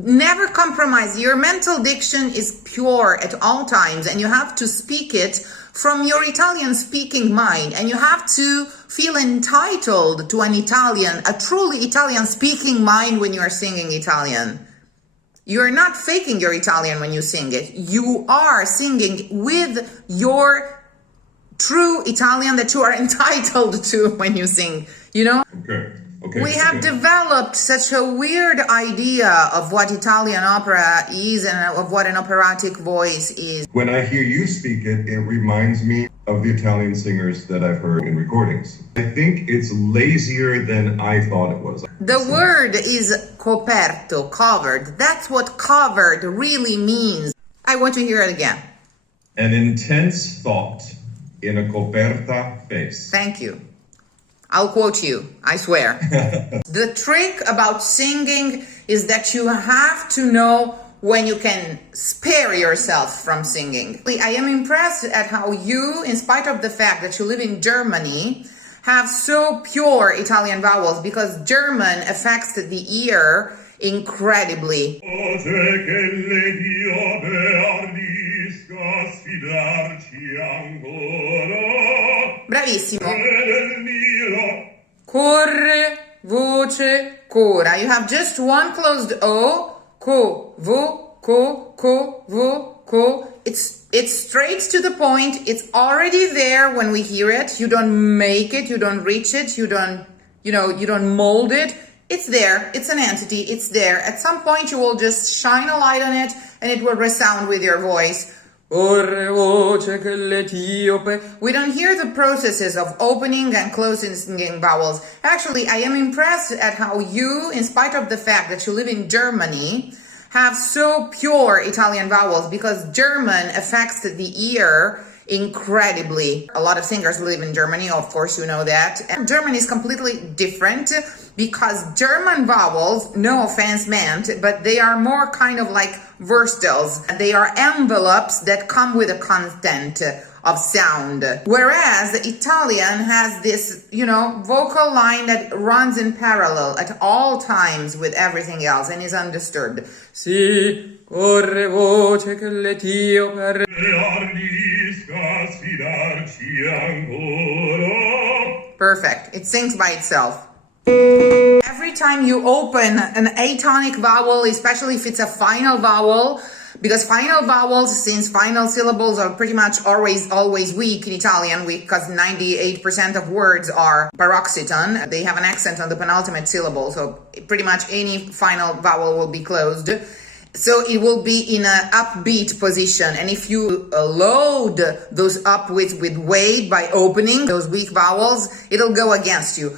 Never compromise. Your mental diction is pure at all times, and you have to speak it from your Italian speaking mind, and you have to feel entitled to a truly Italian speaking mind when you are singing Italian. You're not faking your Italian when you sing it. You are singing with your true Italian that you are entitled to when you sing, you know? Okay. We have developed such a weird idea of what Italian opera is and of what an operatic voice is. When I hear you speak it, it reminds me of the Italian singers that I've heard in recordings. I think it's lazier than I thought it was. The word is coperto, covered. That's what covered really means. I want to hear it again. An intense thought in a coperta face. Thank you. I'll quote you, I swear. The trick about singing is that you have to know when you can spare yourself from singing. I am impressed at how you, in spite of the fact that you live in Germany, have so pure Italian vowels, because German affects the ear incredibly. Bravissimo. Corre, voce, cora. You have just one closed O. Co, vo, co. It's straight to the point. It's already there when we hear it. You don't make it, you don't reach it, you don't mold it. It's there. It's an entity. It's there. At some point you will just shine a light on it and it will resound with your voice. We don't hear the processes of opening and closing singing vowels. Actually, I am impressed at how you, in spite of the fact that you live in Germany, have so pure Italian vowels, because German affects the ear incredibly. A lot of singers live in Germany, of course you know that. And German is completely different, because German vowels, no offense meant, but they are more kind of like versatiles. They are envelopes that come with a content of sound. Whereas Italian has this, vocal line that runs in parallel at all times with everything else and is understood. Si, corre voce che l'Etio per perfect. It sings by itself. Every time you open an atonic vowel, especially if it's a final vowel, because final vowels, since final syllables are pretty much always weak in Italian, because 98% of words are paroxyton, they have an accent on the penultimate syllable, so pretty much any final vowel will be closed. So it will be in an upbeat position, and if you load those upwards with weight by opening those weak vowels, it'll go against you.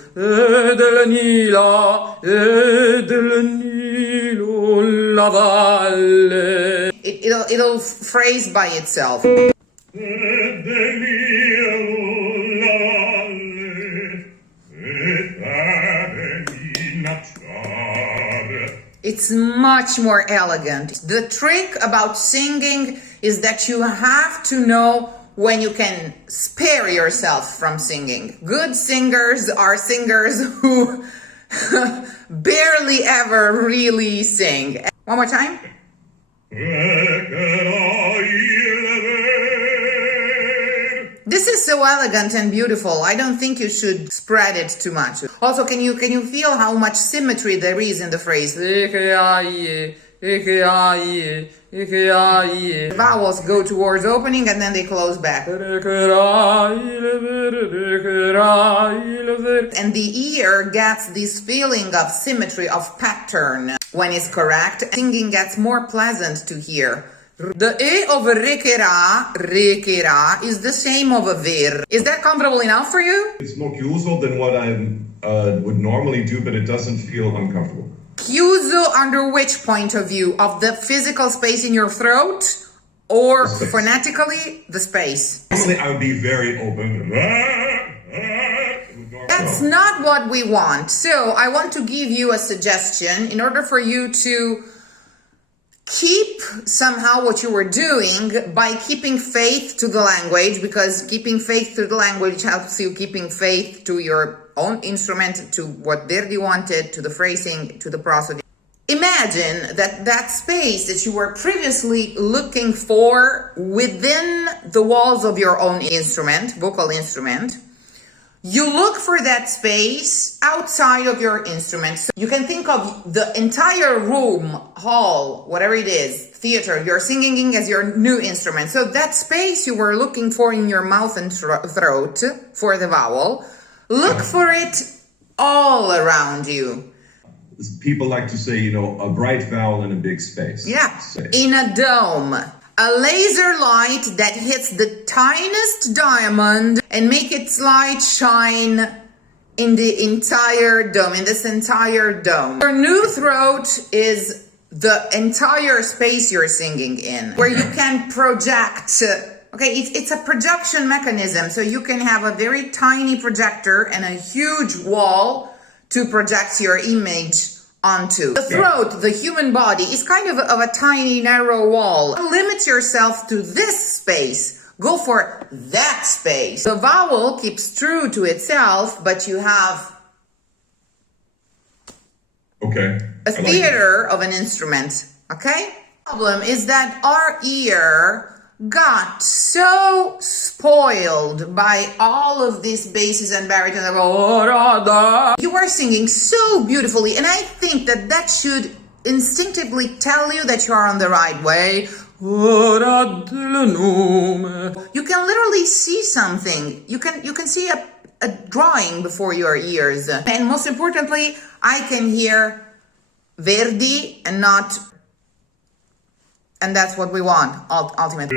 It'll phrase by itself. It's much more elegant. The trick about singing is that you have to know when you can spare yourself from singing. Good singers are singers who barely ever really sing. One more time. This is so elegant and beautiful. I don't think you should spread it too much. Also, can you feel how much symmetry there is in the phrase? Vowels go towards opening and then they close back. And the ear gets this feeling of symmetry, of pattern when it's correct. Singing gets more pleasant to hear. The E of recherà, is the same of a ver. Is that comfortable enough for you? It's more chiuso than what I would normally do, but it doesn't feel uncomfortable. Chiuso under which point of view? Of the physical space in your throat? Or phonetically, the space? Normally I would be very open. That's not what we want. So I want to give you a suggestion in order for you to keep somehow what you were doing by keeping faith to the language, because keeping faith to the language helps you keeping faith to your own instrument, to what Verdi wanted, to the phrasing, to the prosody. Imagine that space that you were previously looking for within the walls of your own instrument, vocal instrument. You look for that space outside of your instrument. So you can think of the entire room, hall, whatever it is, theater, you're singing as your new instrument. So that space you were looking for in your mouth and throat for the vowel, look for it all around you. People like to say, you know, a bright vowel in a big space. Yeah, in a dome. A laser light that hits the tiniest diamond and make its light shine in the entire dome, in this entire dome. Your new throat is the entire space you're singing in, where you can project. Okay, it's a projection mechanism, so you can have a very tiny projector and a huge wall to project your image onto. The throat, the human body, is kind of a tiny narrow wall. Don't limit yourself to this space. Go for that space. The vowel keeps true to itself, but you have a theater of an instrument. Okay? The problem is that our ear got so spoiled by all of these basses and baritone. You are singing so beautifully, and I think that should instinctively tell you that you are on the right way. You can literally see something. You can see a drawing before your ears, and most importantly, I can hear Verdi and not. And that's what we want, ultimately.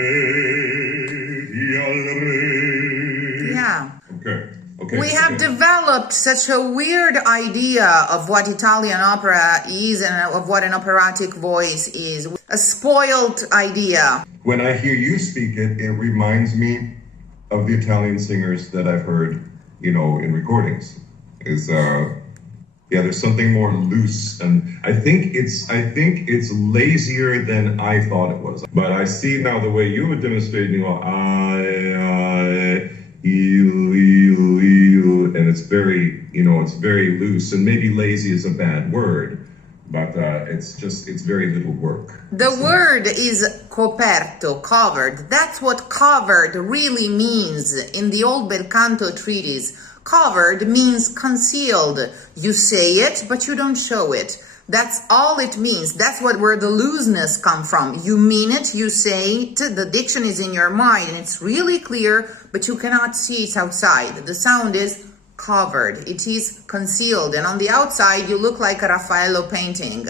Yeah. Okay. We have developed such a weird idea of what Italian opera is and of what an operatic voice is. A spoiled idea. When I hear you speak it, it reminds me of the Italian singers that I've heard, you know, in recordings. There's something more loose, and I think it's lazier than I thought it was. But I see now the way you would demonstrate, you know, and it's very, you know, it's very loose, and maybe lazy is a bad word, but it's very little work. The word is coperto, covered. That's what covered really means in the old bel canto treatise. Covered means concealed. You say it, but you don't show it. That's all it means. That's where the looseness comes from. You mean it, you say it, the diction is in your mind, and it's really clear, but you cannot see it outside. The sound is covered. It is concealed. And on the outside, you look like a Raffaello painting.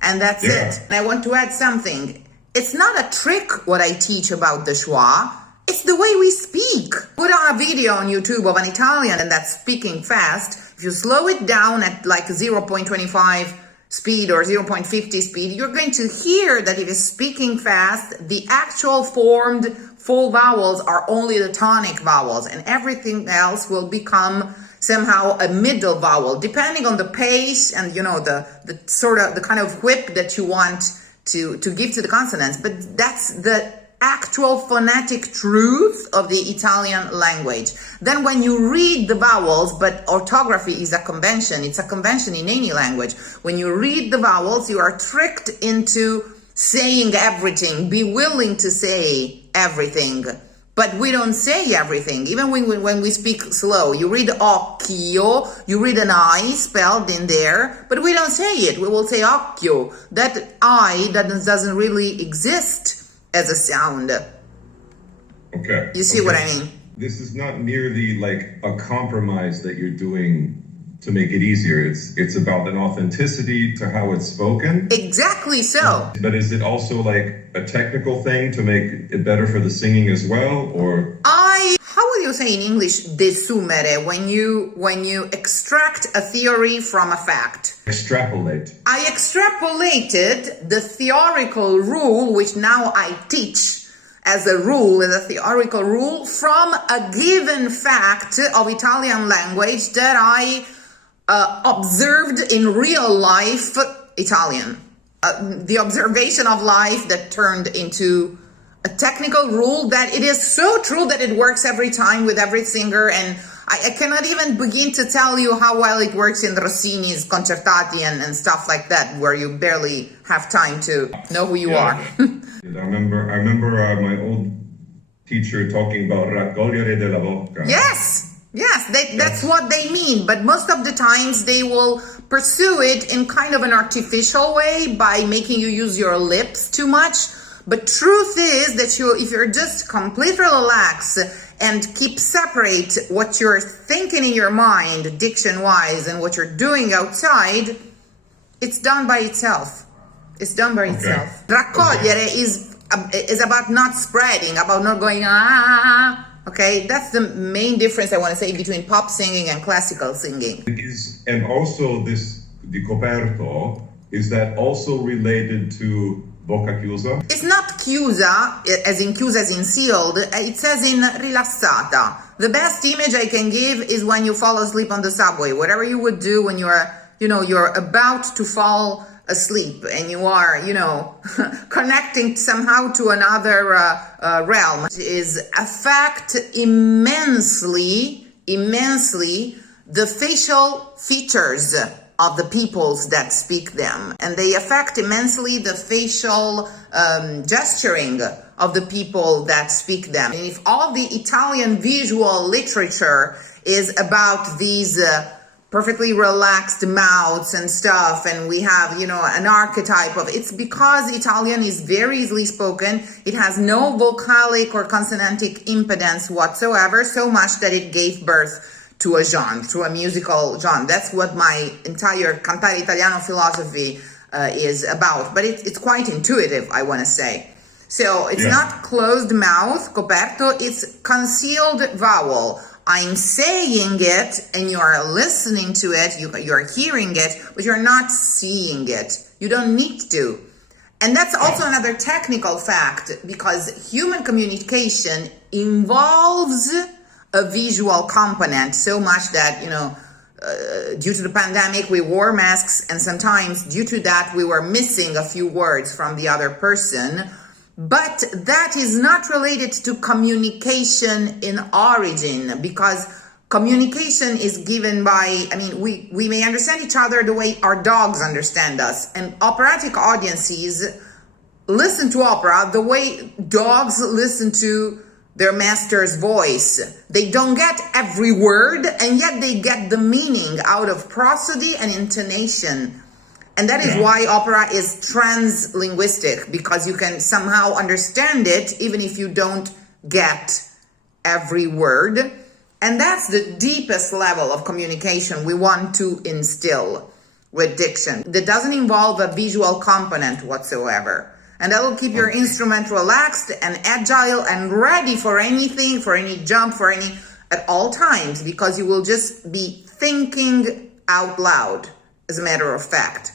And that's it. And I want to add something. It's not a trick what I teach about the schwa. It's the way we speak. Put on a video on YouTube of an Italian and that's speaking fast. If you slow it down at like 0.25 speed or 0.50 speed, you're going to hear that if it's speaking fast, the actual formed full vowels are only the tonic vowels, and everything else will become somehow a middle vowel, depending on the pace and, you know, the sort of the kind of whip that you want to give to the consonants. But that's the actual phonetic truth of the Italian language. Then when you read the vowels, but orthography is a convention, it's a convention in any language. When you read the vowels, you are tricked into saying everything, be willing to say everything. But we don't say everything, even when we speak slow. You read occhio, you read an I spelled in there, but we don't say it. We will say occhio. That I doesn't really exist as a sound. Okay. You see what I mean? This is not merely like a compromise that you're doing to make it easier. It's about an authenticity to how it's spoken. Exactly so. But is it also like a technical thing to make it better for the singing as well, or? How would you say in English, desumere, when you extract a theory from a fact? Extrapolate. I extrapolated the theoretical rule, which now I teach as a rule, as a theoretical rule, from a given fact of Italian language that I observed in real life Italian. The observation of life that turned into a technical rule that it is so true that it works every time with every singer, and I cannot even begin to tell you how well it works in Rossini's concertati and stuff like that, where you barely have time to know who you are. I remember my old teacher talking about raccogliere della bocca. Yes, that's what they mean. But most of the times they will pursue it in kind of an artificial way by making you use your lips too much. But truth is that if you're just completely relaxed and keep separate what you're thinking in your mind, diction-wise, and what you're doing outside, it's done by itself. It's done by itself. Raccogliere is about not spreading, about not going, okay? That's the main difference I want to say between pop singing and classical singing. And also the coperto, is that also related to bocca chiusa? It's not chiusa, as in sealed. It says in rilassata. The best image I can give is when you fall asleep on the subway. Whatever you would do when you're about to fall asleep and you are, connecting somehow to another realm, is affect immensely the facial features of the peoples that speak them, and they affect immensely the facial gesturing of the people that speak them. And if all the Italian visual literature is about these perfectly relaxed mouths and stuff, and we have, an archetype of, it's because Italian is very easily spoken. It has no vocalic or consonantic impedance whatsoever, so much that it gave birth to a genre, to a musical genre. That's what my entire Cantare Italiano philosophy is about. But it's quite intuitive, I want to say. So it's not closed mouth, coperto, it's concealed vowel. I'm saying it and you are listening to it, you're hearing it, but you're not seeing it. You don't need to. And that's also another technical fact, because human communication involves a visual component so much that, due to the pandemic, we wore masks, and sometimes due to that, we were missing a few words from the other person. But that is not related to communication in origin, because communication is given by, we may understand each other the way our dogs understand us, and operatic audiences listen to opera the way dogs listen to their master's voice. They don't get every word, and yet they get the meaning out of prosody and intonation. And that is why opera is translinguistic, because you can somehow understand it even if you don't get every word. And that's the deepest level of communication we want to instill with diction. That doesn't involve a visual component whatsoever. And that will keep your instrument relaxed and agile and ready for anything, for any jump, at all times, because you will just be thinking out loud, as a matter of fact.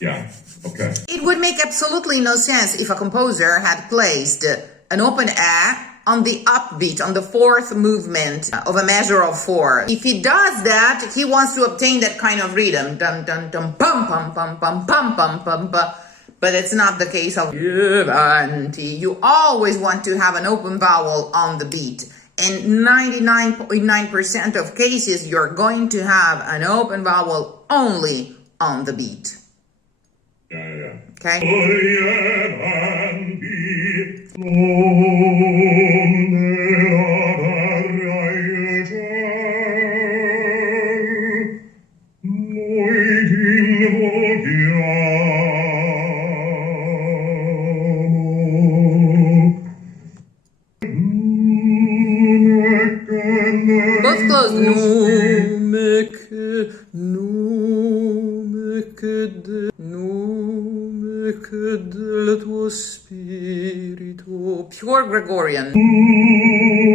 Yeah, okay. It would make absolutely no sense if a composer had placed an open A on the upbeat, on the fourth movement of a measure of 4. If he does that, he wants to obtain that kind of rhythm. Dum, dum, dum, pum, pum, pum, pum, pum, pum, pum, pum. But it's not the case of you always want to have an open vowel on the beat. In 99.9% of cases, you're going to have an open vowel only on the beat. Yeah. Okay? Both closed. Nume che del tuo spirito. Pure Gregorian. Nume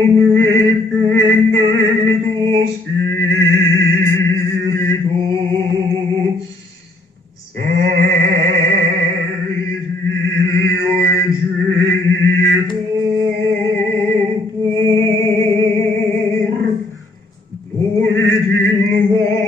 che del tuo spirito sei Dio e genitor, noi t'invochiamo.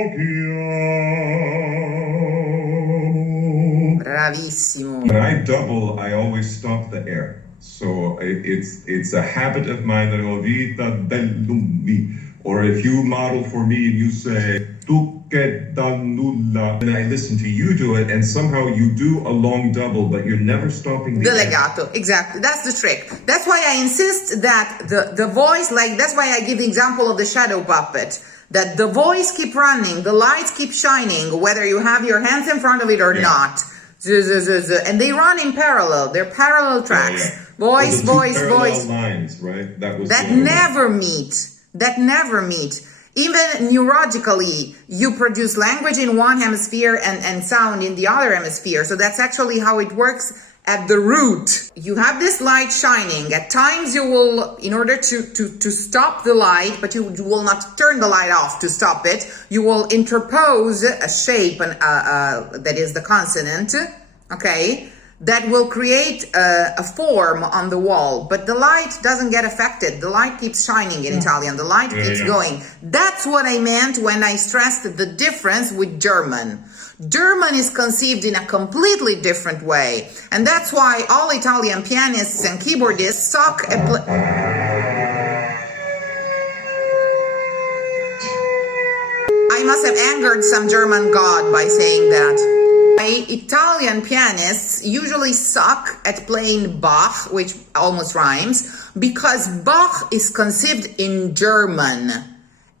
Bravissimo. When I double, I always stop the air. So it's a habit of mine, la vita dell'umi. Or if you model for me and you say, tu che da nulla, and I listen to you do it, and somehow you do a long double, but you're never stopping the legato. Exactly. That's the trick. That's why I insist that the voice, like, that's why I give the example of the shadow puppet, that the voice keep running, the lights keep shining, whether you have your hands in front of it or not. And they run in parallel. They're parallel tracks. Voice, voice, voice. Lines, right? That never meet. That never meet. Even neurologically, you produce language in one hemisphere and sound in the other hemisphere. So that's actually how it works at the root. You have this light shining. At times you will, in order to stop the light, but you will not turn the light off to stop it, you will interpose a shape that is the consonant, okay? That will create a form on the wall, but the light doesn't get affected. The light keeps shining in Italian. The light keeps going. That's what I meant when I stressed the difference with German. German is conceived in a completely different way. And that's why all Italian pianists and keyboardists suck at I must have angered some German god by saying that. Italian pianists usually suck at playing Bach, which almost rhymes, because Bach is conceived in German,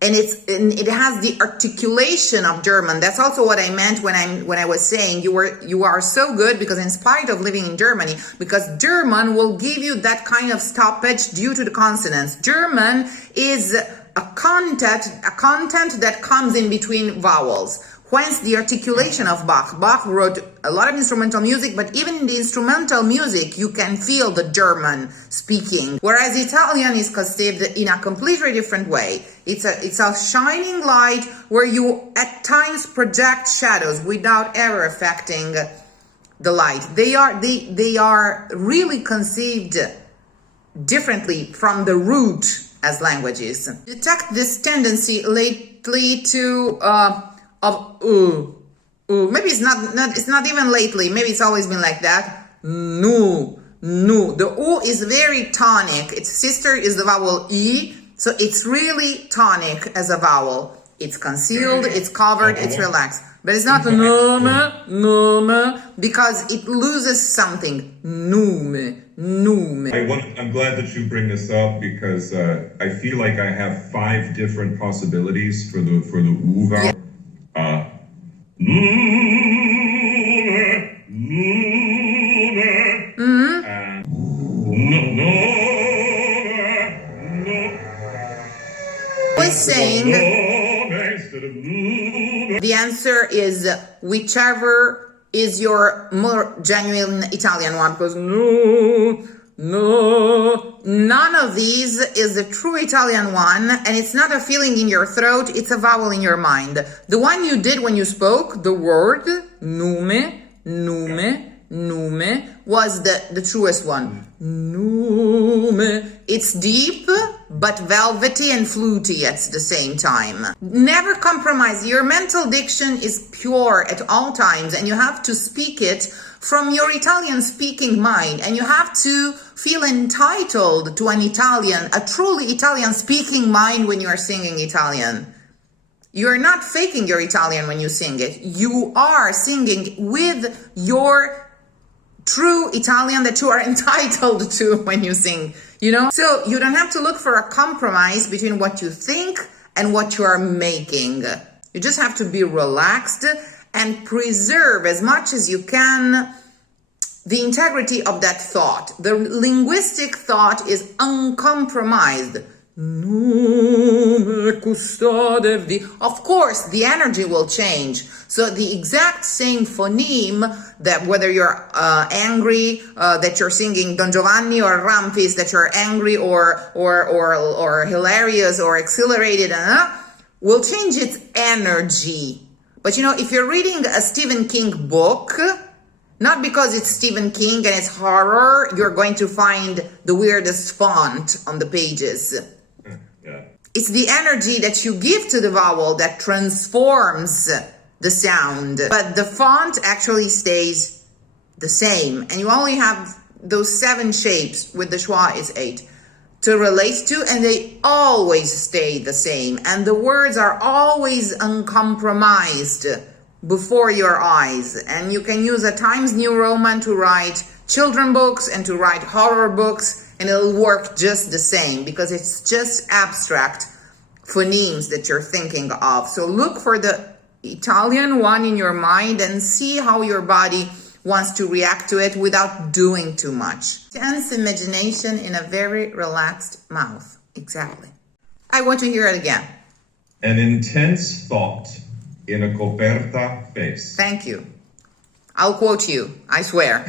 and it has the articulation of German. That's also what I meant when I was saying you are so good, because in spite of living in Germany, because German will give you that kind of stoppage due to the consonants. German is a content that comes in between vowels. Hence the articulation of Bach. Bach wrote a lot of instrumental music, but even in the instrumental music, you can feel the German speaking. Whereas Italian is conceived in a completely different way. It's a shining light where you at times project shadows without ever affecting the light. They are really conceived differently from the root as languages. Detect this tendency lately to maybe it's not even lately, maybe it's always been like that. No. The U is very tonic. Its sister is the vowel E, so it's really tonic as a vowel. It's concealed, it's covered, it's relaxed. But it's not Nume, because it loses something. Nume. I'm glad that you bring this up, because I feel like I have 5 different possibilities for the U vowel. Saying the answer is whichever is your more genuine Italian one, because none of these is the true Italian one, and it's not a feeling in your throat, it's a vowel in your mind. The one you did when you spoke the word Nume was the truest one. Nume. It's deep, but velvety and fluty at the same time. Never compromise. Your mental diction is pure at all times, and you have to speak it from your Italian speaking mind, and you have to feel entitled to a truly Italian speaking mind when you are singing Italian. You're not faking your Italian when you sing it. You are singing with your true Italian that you are entitled to when you sing, So you don't have to look for a compromise between what you think and what you are making. You just have to be relaxed and preserve as much as you can the integrity of that thought. The linguistic thought is uncompromised. Of course, the energy will change. So the exact same phoneme, that whether you're angry, that you're singing Don Giovanni, or Ramfis, that you're angry or hilarious or exhilarated, will change its energy. But if you're reading a Stephen King book, not because it's Stephen King and it's horror, you're going to find the weirdest font on the pages. It's the energy that you give to the vowel that transforms the sound. But the font actually stays the same. And you only have those 7 shapes, with the schwa is 8. to relate to, and they always stay the same. And the words are always uncompromised before your eyes. And you can use a Times New Roman to write children books and to write horror books, and it'll work just the same because it's just abstract phonemes that you're thinking of. So look for the Italian one in your mind and see how your body wants to react to it without doing too much. Tense imagination in a very relaxed mouth. Exactly. I want to hear it again. An intense thought in a coperta face. Thank you. I'll quote you, I swear.